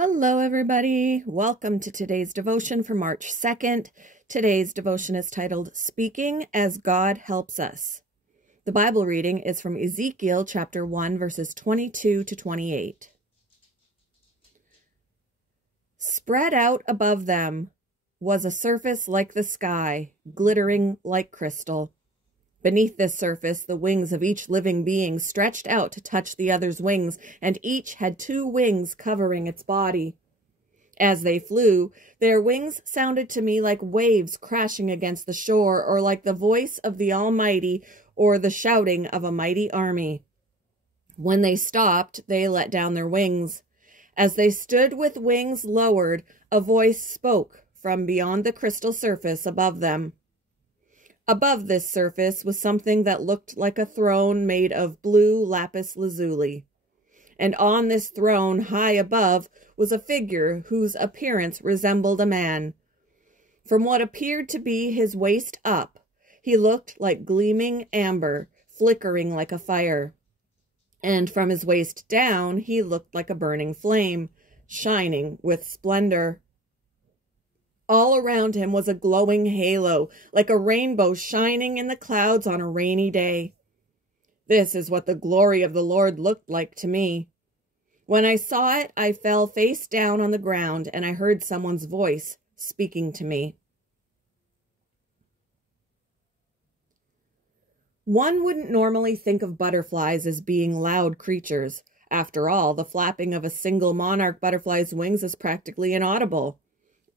Hello, everybody. Welcome to today's devotion for March 2nd. Today's devotion is titled, Speaking as God Helps Us. The Bible reading is from Ezekiel chapter 1, verses 22 to 28. Spread out above them was a surface like the sky, glittering like crystal. Beneath this surface, the wings of each living being stretched out to touch the other's wings, and each had two wings covering its body. As they flew, their wings sounded to me like waves crashing against the shore, or like the voice of the Almighty, or the shouting of a mighty army. When they stopped, they let down their wings. As they stood with wings lowered, a voice spoke from beyond the crystal surface above them. Above this surface was something that looked like a throne made of blue lapis lazuli. And on this throne, high above, was a figure whose appearance resembled a man. From what appeared to be his waist up, he looked like gleaming amber, flickering like a fire. And from his waist down, he looked like a burning flame, shining with splendor. All around him was a glowing halo, like a rainbow shining in the clouds on a rainy day. This is what the glory of the Lord looked like to me. When I saw it, I fell face down on the ground, and I heard someone's voice speaking to me. One wouldn't normally think of butterflies as being loud creatures. After all, the flapping of a single monarch butterfly's wings is practically inaudible.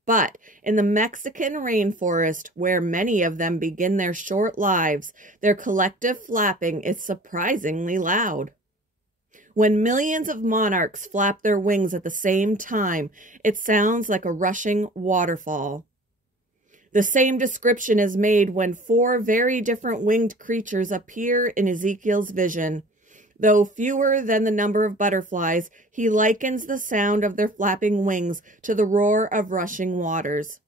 But in the Mexican rainforest, where many of them begin their short lives, their collective flapping is surprisingly loud. When millions of monarchs flap their wings at the same time, it sounds like a rushing waterfall. The same description is made when four very different winged creatures appear in Ezekiel's vision. Though fewer than the number of butterflies, he likens the sound of their flapping wings to the roar of rushing waters.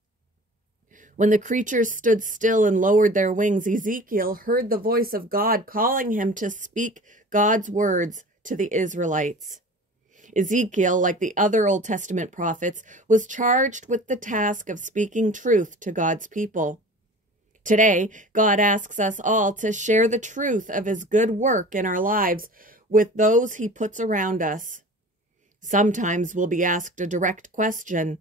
When the creatures stood still and lowered their wings, Ezekiel heard the voice of God calling him to speak God's words to the Israelites. Ezekiel, like the other Old Testament prophets, was charged with the task of speaking truth to God's people. Today, God asks us all to share the truth of his good work in our lives with those he puts around us. Sometimes we'll be asked a direct question,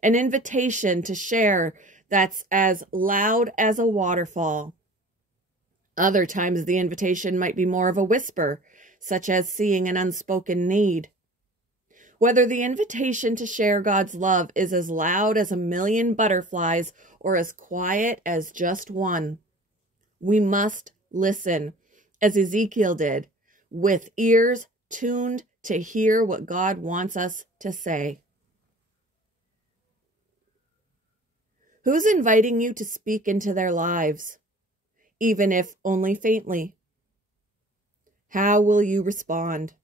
an invitation to share that's as loud as a waterfall. Other times the invitation might be more of a whisper, such as seeing an unspoken need. Whether the invitation to share God's love is as loud as a million butterflies or as quiet as just one, we must listen, as Ezekiel did, with ears tuned to hear what God wants us to say. Who's inviting you to speak into their lives, even if only faintly? How will you respond?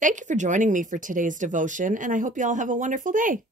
Thank you for joining me for today's devotion, and I hope you all have a wonderful day.